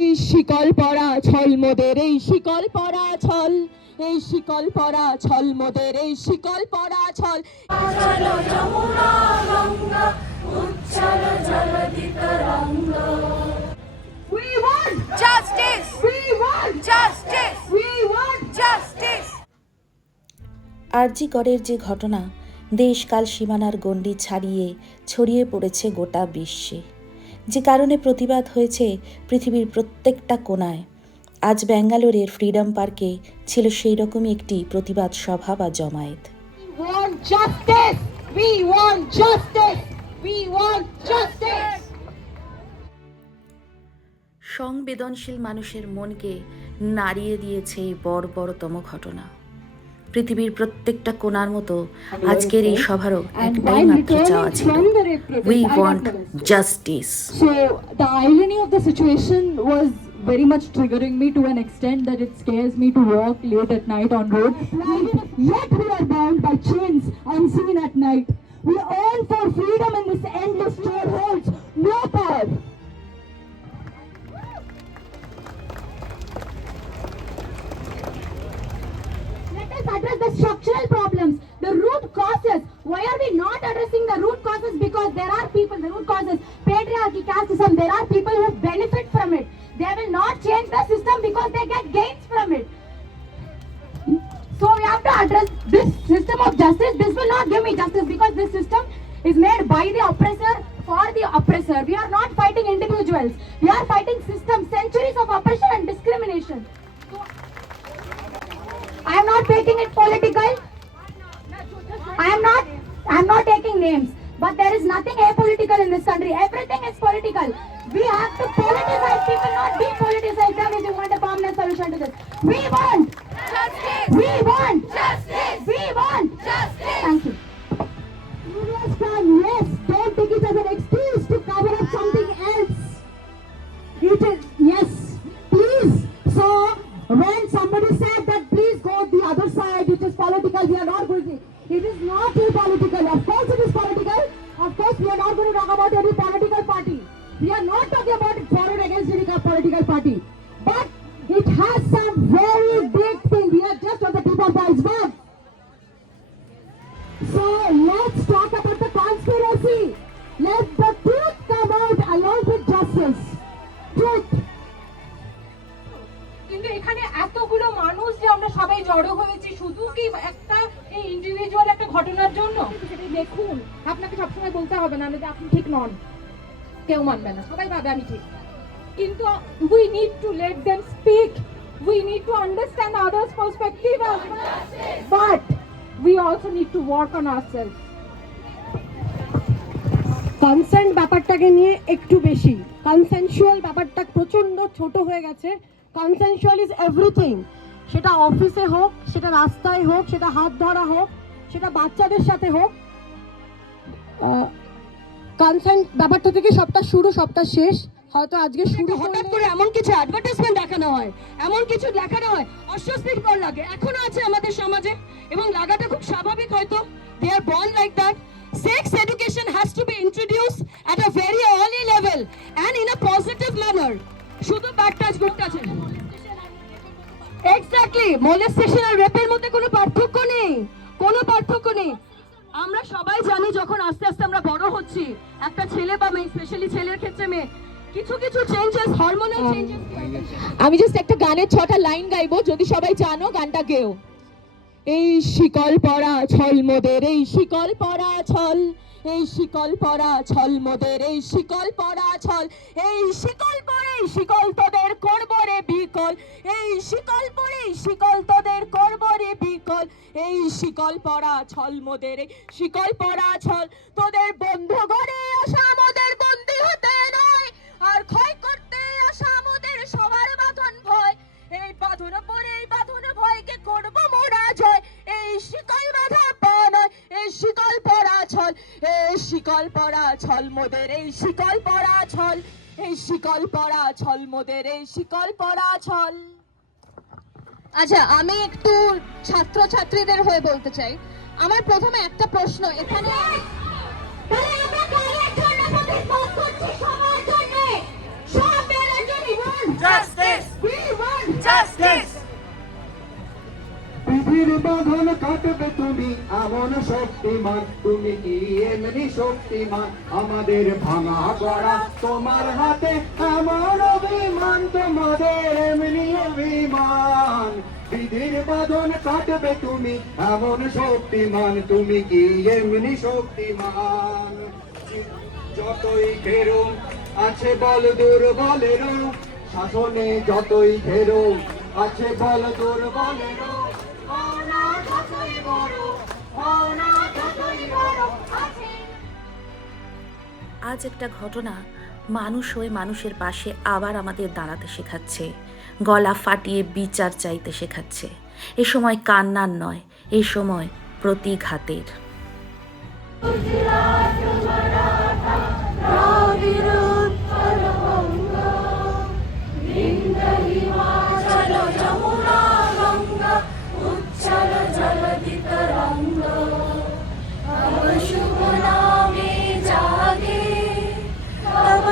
এই শিকল পরা ছল মোদের এই শিকল পরা ছল এই শিকল পরা ছল মোদের এই শিকল পরা ছল চলো যমুনা গঙ্গা উচ্ছল জলদিত রঙ্গ We want Justice! We want Justice! We want Justice! আরজি করের যে ঘটনা দেশকাল সীমানার গণ্ডি ছাড়িয়ে ছড়িয়ে পড়েছে গোটা বিশ্বে যে কারণে প্রতিবাদ হয়েছে পৃথিবীর প্রত্যেকটা কোনায় আজ ব্যাঙ্গালোরের ফ্রিডম পার্কে ছিল সেই রকমই একটি প্রতিবাদ সভা বা জমায়েত We want justice! We want justice! We want justice! সংবেদনশীল মানুষের মনকে নাড়িয়ে দিয়েছে এই বড় বড়তম ঘটনা পৃথিবীর প্রত্যেকটা কোণার মতো আজকের এই সভারও একটাই মাত্র চাওয়া ছিল we want justice So the irony of the situation was very much triggering me to an extent that it scares me to walk late at night on road. Yet we are bound by chains unseen at night. We all for freedom in this endless chain holds no power. Structural problems, the root causes. Why are we not addressing the root causes? Because there are people, the root causes, patriarchy, casteism, there are people who benefit from it. They will not change the system because they get gains from it. So we have to address this system of justice. This will not give me justice because this system is made by the oppressor for the oppressor. We are not fighting individuals. We are fighting systems, centuries of oppression and discrimination. I am not making it political. I am not. I am not taking names. But there is nothing apolitical in this country. Everything is political. We have to politicize people, not depoliticize them. If you want a permanent solution to this, we want. Justice! We want. Justice! We want. Justice! Thank you. Julius Khan, yes, don't take it as an excuse to cover up something else. It is, yes, please. So, when somebody said that please go the other side, it is political, we are not going to, it is not political. Of course it is political. Of course we are not going to talk about any has some very big thing. We are just on the tip of the iceberg. So let's talk about the conspiracy. Let the truth come out along with justice. Truth. কিন্তু এখানে এতগুলো মানুষ যে আমরা সবাই জড়ো হয়েছি শুধু কি একটা এই ইন্ডিভিজুয়াল একটা ঘটনার জন্য সেটা দেখুন আপনাকে সবসময় বলতে হবে না যে আপনি ঠিক নন কেউ মানবে না সবাই ভাবে আমি ঠিক কিন্তু we need to let them speak we need to understand others perspective but we also need to work on ourself consent ব্যাপারটাকে নিয়ে একটু বেশি। কনসেনসুয়াল ব্যাপারটা প্রচণ্ড ছোট হয়ে গেছে। কনসেনসুয়াল ইজ এভরিথিং সেটা অফিসে হোক, সেটা রাস্তায় হোক, সেটা হাত ধরা হোক, সেটা বাচ্চাদের সাথে হোক। কনসেন্ট ব্যাপারটা থেকে সবটা শুরু, সবটা শেষ। হয়তো আজকে শুরু হঠাৎ করে এমন কিছু অ্যাডভার্টাইজমেন্ট দেখানো হয় এমন কিছু দেখানো হয় অস্বস্তিকর লাগে। এখনও আছে আমাদের সমাজে এবং লাগাটা খুব স্বাভাবিক হয়তো। They are born like that sex education has to be introduce at a very early level and in a positive manner শুধু bad touch good touch exactly molestation আর রেপের মধ্যে কোনো পার্থক্য নেই। কোনো পার্থক্য নেই। আমরা সবাই জানি যখন আস্তে আস্তে আমরা বড় হচ্ছি একটা ছেলে বা মেয়ে স্পেশালি ছেলের ক্ষেত্রে মেয়ে কিছু কিছু চেঞ্জেস হরমোনাল চেঞ্জেস আমি জাস্ট একটা গানের ছটা লাইন গাইবো যদি সবাই জানো গানটা গেও। এই শিকল পরা ছল মোদের এই শিকল পরা ছল এই শিকল পরা ছল মোদের এই শিকল পরা ছল এই শিকল পরে শিকল তোদের করব রে বিকল এই শিকল পরে শিকল তোদের করব রে বিকল এই শিকল পরা ছল মোদের এই শিকল পরা ছল তোদের বন্ধ ঘরে আসা নয় আর ক্ষয় করতে আসা আমাদের সবার বাঁধন ভয়। এই বাঁধন পরে এই বাঁধন ভয়কে করব মোরা জয়। এই শিকল বাঁধা নয় এই শিকল পরা ছল এই শিকল পরা ছল মোদের এই শিকল পরা ছল এই শিকল পরা ছল মোদের এই শিকল পরা ছল। আচ্ছা আমি একটু ছাত্র ছাত্রীদের হয়ে বলতে চাই। আমার প্রথমে একটা প্রশ্ন এখানে justice! We want justice! বাঁধন কাটবে তুমি এমন শক্তিমান। তুমি কি এমনি শক্তিমান? আমাদের ভাঙা গড়া তোমার হাতে এমন অভিমান তোমাদের এমনি অভিমান। বিধির বাঁধন কাটবে তুমি এমন শক্তিমান। তুমি কি এমনি শক্তিমান? যতই কেরম আছে বল দুর্বলেরও শাসনে যতই ঘেরো আছে বল বড়, আছে। আজ একটা ঘটনা মানুষ হয়ে মানুষের পাশে আবার আমাদের দাঁড়াতে শেখাচ্ছে। গলা ফাটিয়ে বিচার চাইতে শেখাচ্ছে। এ সময় কান্নার নয় এ সময় প্রতিঘাতের।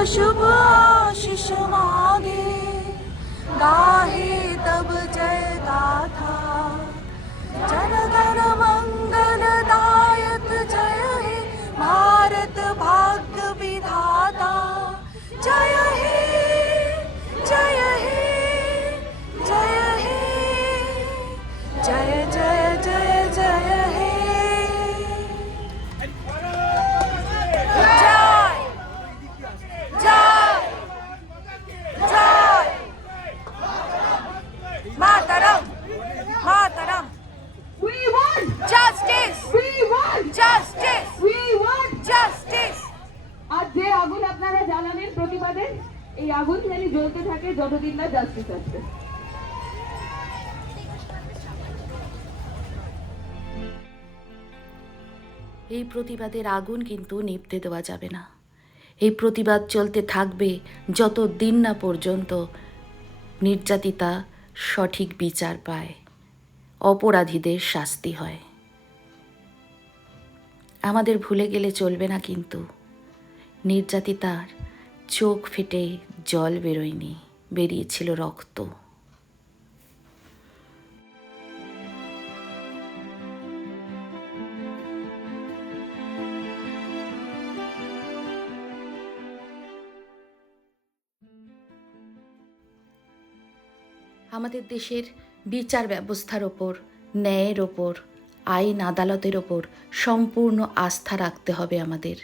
शुभ आशीष मांगे गाहे तब जयकार আপনারা জ্বালানের প্রতিবাদে এই আগুন জানি জ্বলতে থাকে যতদিন না জাস্টিস আসবে। এই প্রতিবাদের আগুন কিন্তু নিভতে দেওয়া যাবে না। এই প্রতিবাদ চলতে থাকবে যত দিন না পর্যন্ত নির্যাতিতা সঠিক বিচার পায়, অপরাধীদের শাস্তি হয়। আমাদের ভুলে গেলে চলবে না কিন্তু। নির্যাতিতার চোখ ফেটে জল বেরোয়নি, বেরিয়েছিল রক্ত। আমাদের দেশের বিচার ব্যবস্থার ওপর, ন্যায়ের ওপর, আইন আদালতের ওপর সম্পূর্ণ আস্থা রাখতে হবে আমাদের।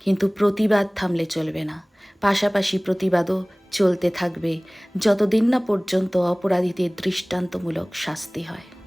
কিন্তু প্রতিবাদ থামলে চলবে না। পাশাপাশি প্রতিবাদও চলতে থাকবে। যতদিন না পর্যন্ত অপরাধীদের দৃষ্টান্তমূলক শাস্তি হয়।